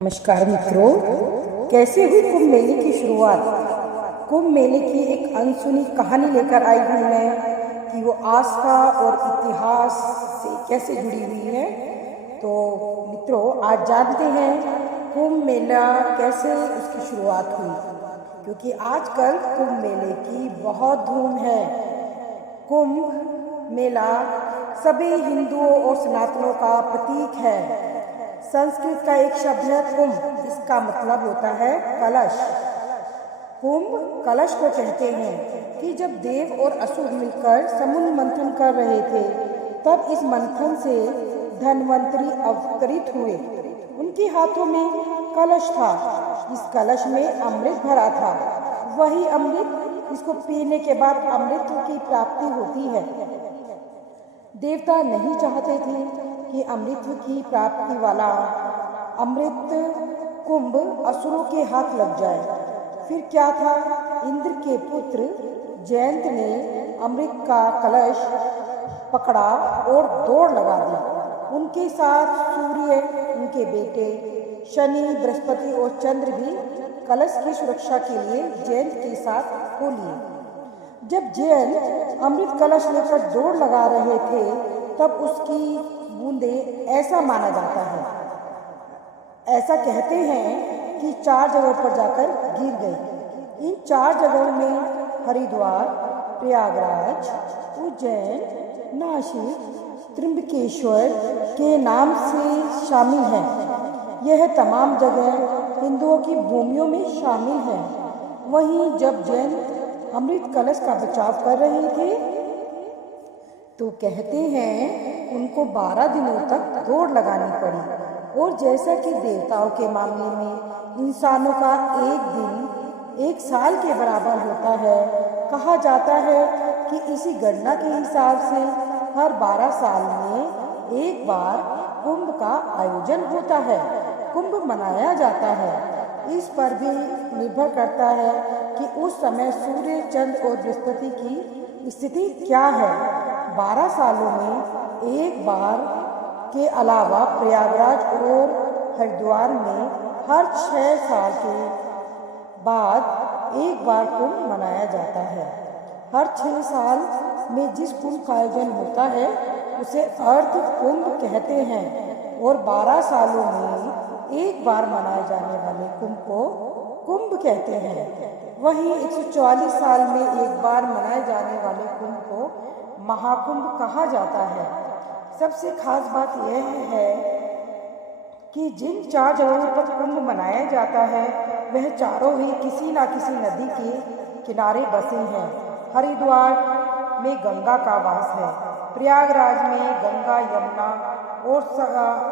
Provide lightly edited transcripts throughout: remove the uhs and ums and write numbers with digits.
नमस्कार मित्रों, कैसे हुई कुंभ मेले की शुरुआत। कुंभ मेले की एक अनसुनी कहानी लेकर आई हूँ मैं कि वो आस्था और इतिहास से कैसे जुड़ी हुई है। तो मित्रों, आज जानते हैं कुंभ मेला कैसे उसकी शुरुआत हुई, क्योंकि आजकल कुंभ मेले की बहुत धूम है। कुंभ मेला सभी हिंदुओं और सनातनों का प्रतीक है। संस्कृत का एक शब्द है कुंभ, इसका मतलब होता है कलश। कुंभ कलश को कहते हैं कि जब देव और असुर मिलकर समुद्र मंथन कर रहे थे, तब इस मंथन से धन्वंतरी अवतरित हुए। उनके हाथों में कलश था। इस कलश में अमृत भरा था। वही अमृत जिसको पीने के बाद अमृत की प्राप्ति होती है। देवता नहीं चाहते थे कि अमृत की प्राप्ति वाला अमृत कुंभ असुरों के हाथ लग जाए। फिर क्या था, इंद्र के पुत्र जयंत ने अमृत का कलश पकड़ा और दौड़ लगा दी। उनके साथ सूर्य, उनके बेटे शनि, बृहस्पति और चंद्र भी कलश की सुरक्षा के लिए जयंत के साथ हो लिए। जब जयंत अमृत कलश लेकर दौड़ लगा रहे थे, तब उसकी बूंदें, ऐसा माना जाता है, ऐसा कहते हैं कि 4 जगहों पर जाकर गिर गई। इन 4 जगहों में हरिद्वार, प्रयागराज, उज्जैन, नासिक, त्र्यंबकेश्वर के नाम से शामिल हैं। यह तमाम जगह हिंदुओं की भूमियों में शामिल हैं। वहीं जब जयंत अमृत कलश का बचाव कर रहे थे, तो कहते हैं उनको 12 दिनों तक दौड़ लगानी पड़ी। और जैसा कि देवताओं के मामले में इंसानों का एक दिन 1 साल के बराबर होता है, कहा जाता है कि इसी गणना के हिसाब से हर 12 साल में एक बार कुंभ का आयोजन होता है, कुंभ मनाया जाता है। इस पर भी निर्भर करता है कि उस समय सूर्य, चंद्र और बृहस्पति की स्थिति क्या है। 12 सालों में एक बार के अलावा प्रयागराज और हरिद्वार में हर 6 साल के बाद एक बार कुंभ मनाया जाता है। हर 6 साल में जिस कुंभ का आयोजन होता है उसे अर्ध कुंभ कहते हैं, और 12 सालों में एक बार मनाए जाने वाले कुंभ को कुंभ कहते हैं। वहीं 144 साल में एक बार मनाए जाने वाले कुंभ को महाकुंभ कहा जाता है। सबसे खास बात यह है कि जिन 4 जगहों पर कुंभ मनाया जाता है, वह चारों ही किसी न किसी नदी के किनारे बसे हैं। हरिद्वार में गंगा का वास है, प्रयागराज में गंगा, यमुना और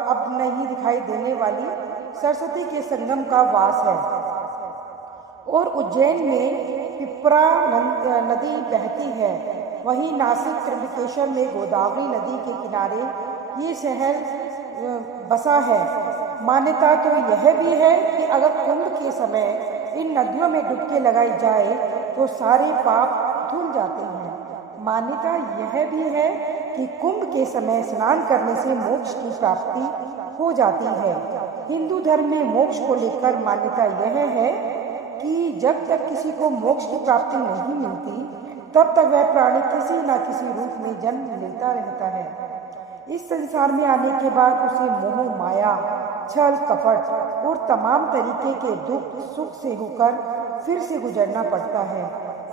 अब नहीं दिखाई देने वाली सरस्वती के संगम का वास है, और उज्जैन में पिपरा नदी बहती है। वहीं नासिक, त्र्यंबकेश्वर में गोदावरी नदी के किनारे ये शहर बसा है। मान्यता तो यह भी है कि अगर कुंभ के समय इन नदियों में डुबकी लगाई जाए तो सारे पाप धुल जाते हैं। मान्यता यह भी है कि कुंभ के समय स्नान करने से मोक्ष की प्राप्ति हो जाती है। हिंदू धर्म में मोक्ष को लेकर मान्यता यह है कि जब तक किसी को मोक्ष की प्राप्ति नहीं मिलती, तब तक वह प्राणी किसी न किसी रूप में जन्म लेता रहता है। इस संसार में आने के बाद उसे मोह, माया, छल, कपट और तमाम तरीके के दुख सुख से होकर फिर से गुजरना पड़ता है।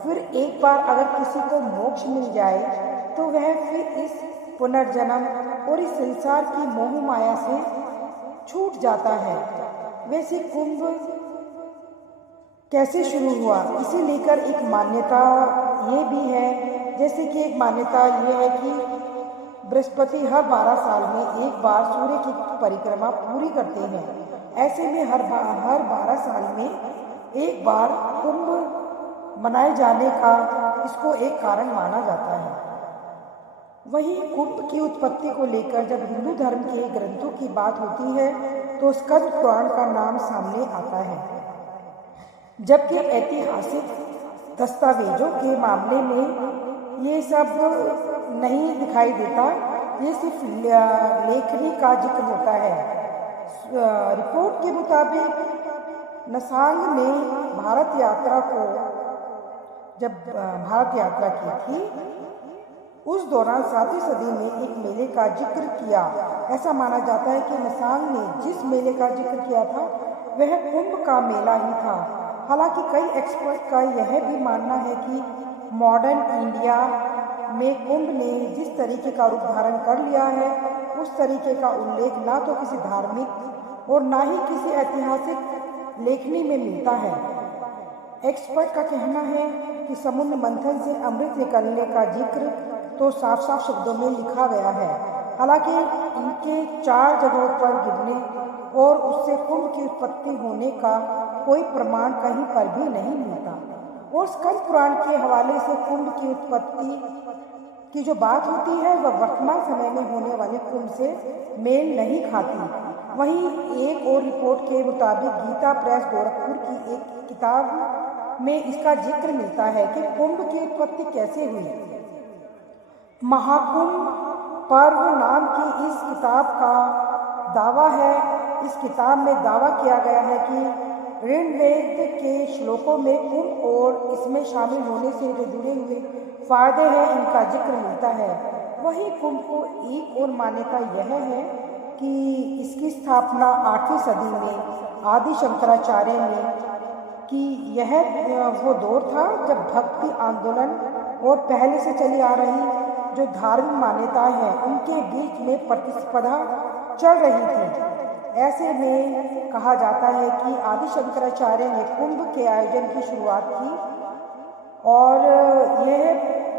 फिर एक बार अगर किसी को मोक्ष मिल जाए तो वह फिर इस पुनर्जन्म और इस संसार की मोह माया से छूट जाता है। वैसे कुंभ कैसे शुरू हुआ, इसे लेकर एक मान्यता ये भी है। जैसे कि एक मान्यता ये है कि बृहस्पति हर 12 साल में एक बार सूर्य की परिक्रमा पूरी करते हैं। ऐसे में हर 12 साल में एक बार कुंभ मनाए जाने का इसको एक कारण माना जाता है। वहीं कुंभ की उत्पत्ति को लेकर जब हिंदू धर्म के ग्रंथों की बात होती है तो स्कंद पुराण का नाम सामने आता है, जबकि ऐतिहासिक दस्तावेजों के मामले में ये सब नहीं दिखाई देता। ये सिर्फ लेखनी का जिक्र होता है। रिपोर्ट के मुताबिक नसांग ने भारत यात्रा की थी, उस दौरान 7वीं सदी में एक मेले का जिक्र किया। ऐसा माना जाता है कि नसांग ने जिस मेले का जिक्र किया था वह कुंभ का मेला ही था। हालांकि कई एक्सपर्ट का यह भी मानना है कि मॉडर्न इंडिया में कुंभ ने जिस तरीके का रूप धारण कर लिया है उस तरीके का उल्लेख ना तो किसी धार्मिक और ना ही किसी ऐतिहासिक लेखनी में मिलता है। एक्सपर्ट का कहना है कि समुद्र मंथन से अमृत निकलने का जिक्र तो साफ साफ शब्दों में लिखा गया है। हालांकि इनके 4 जगहों पर गिरने और उससे कुंभ की उत्पत्ति होने का कोई प्रमाण कहीं पर भी नहीं मिलता। और स्कंद पुराण के हवाले से कुंभ की उत्पत्ति की जो बात होती है वह वर्तमान समय में होने वाले कुंभ से मेल नहीं खाती। वहीं एक और रिपोर्ट के मुताबिक गीता प्रेस गोरखपुर की एक किताब में इसका जिक्र मिलता है कि कुंभ की उत्पत्ति कैसे हुई। महाकुंभ पर्व नाम की इस किताब का दावा है। इस किताब में दावा किया गया है कि ऋग्वेद के श्लोकों में कुंभ और इसमें शामिल होने से जो जुड़े हुए फायदे हैं इनका जिक्र मिलता है। वहीं कुंभ को एक और मान्यता यह है कि इसकी स्थापना 8वीं सदी में आदि शंकराचार्य ने कि यह वो दौर था जब भक्ति आंदोलन और पहले से चली आ रही जो धार्मिक मान्यताएं हैं उनके बीच में प्रतिस्पर्धा चल रही थी। ऐसे में कहा जाता है कि आदि शंकराचार्य ने कुंभ के आयोजन की शुरुआत की और यह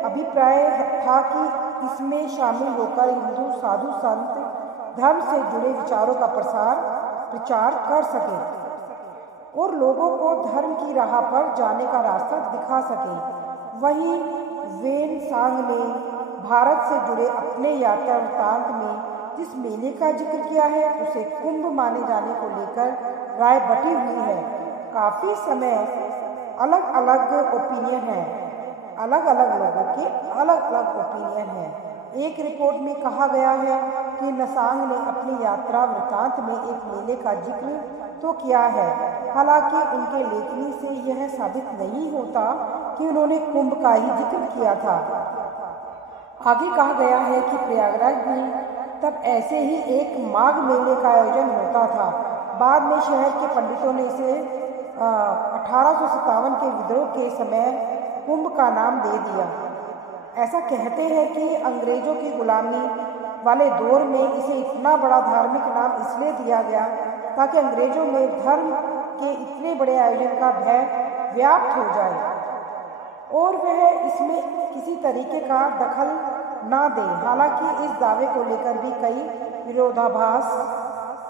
अभिप्राय था कि इसमें शामिल होकर हिंदू साधु संत धर्म से जुड़े विचारों का प्रचार कर सके और लोगों को धर्म की राह पर जाने का रास्ता दिखा सके। वहीं वेन सांग ने भारत से जुड़े अपने यात्रा वृत्तांत में जिस मेले का जिक्र किया है उसे कुंभ माने जाने को लेकर राय बटी हुई है। काफ़ी समय अलग अलग ओपिनियन है, अलग अलग लोगों के अलग अलग ओपिनियन है। एक रिपोर्ट में कहा गया है कि नसांग ने अपनी यात्रा वृत्तांत में एक मेले का जिक्र तो किया है, हालांकि उनके लेखनी से यह साबित नहीं होता कि उन्होंने कुंभ का ही जिक्र किया था। आगे कहा गया है कि प्रयागराज में तब ऐसे ही एक माघ मेले का आयोजन होता था। बाद में शहर के पंडितों ने इसे 1857 के विद्रोह के समय कुंभ का नाम दे दिया। ऐसा कहते हैं कि अंग्रेजों की गुलामी वाले दौर में इसे इतना बड़ा धार्मिक नाम इसलिए दिया गया ताकि अंग्रेजों में धर्म के इतने बड़े आयोजन का भय व्याप्त हो जाए और वह इसमें किसी तरीके का दखल ना दे। हालांकि इस दावे को लेकर भी कई विरोधाभास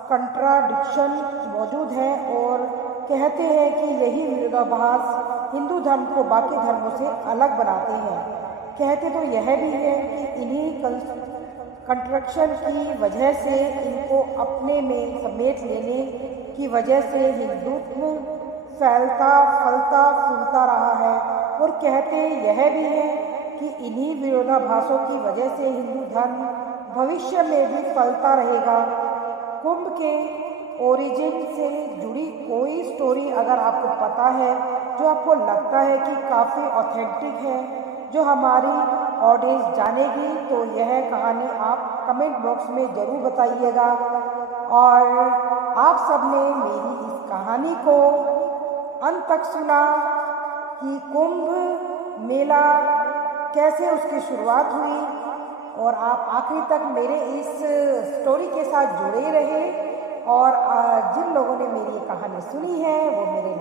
कंट्राडिक्शन मौजूद हैं और कहते हैं कि यही विरोधाभास हिंदू धर्म को बाकी धर्मों से अलग बनाते हैं। कहते तो यह भी है कि इन्हीं कंट्रडिक्शन की वजह से इनको अपने में समेट लेने की वजह से हिंदुत्व फैलता फलता फूलता रहा है। और कहते यह भी है कि इन्हीं विरोधाभासों की वजह से हिंदू धर्म भविष्य में भी फलता रहेगा। कुंभ के ओरिजिन से जुड़ी कोई स्टोरी अगर आपको पता है जो आपको लगता है कि काफ़ी ऑथेंटिक है, जो हमारी ऑडियंस जानेगी, तो यह कहानी आप कमेंट बॉक्स में ज़रूर बताइएगा। और आप सबने मेरी इस कहानी को अंत तक सुना कि कुंभ मेला कैसे उसकी शुरुआत हुई और आप आखिरी तक मेरे इस स्टोरी के साथ जुड़े रहे। और जिन लोगों ने मेरी ये कहानी सुनी है वो मेरे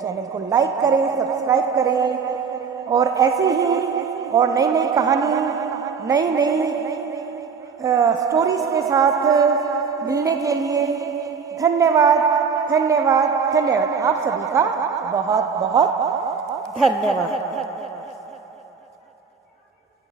चैनल को लाइक करें, सब्सक्राइब करें और ऐसे ही और नई नई कहानी, नई नई स्टोरीज के साथ मिलने के लिए धन्यवाद धन्यवाद धन्यवाद। आप सभी का बहुत बहुत धन्यवाद।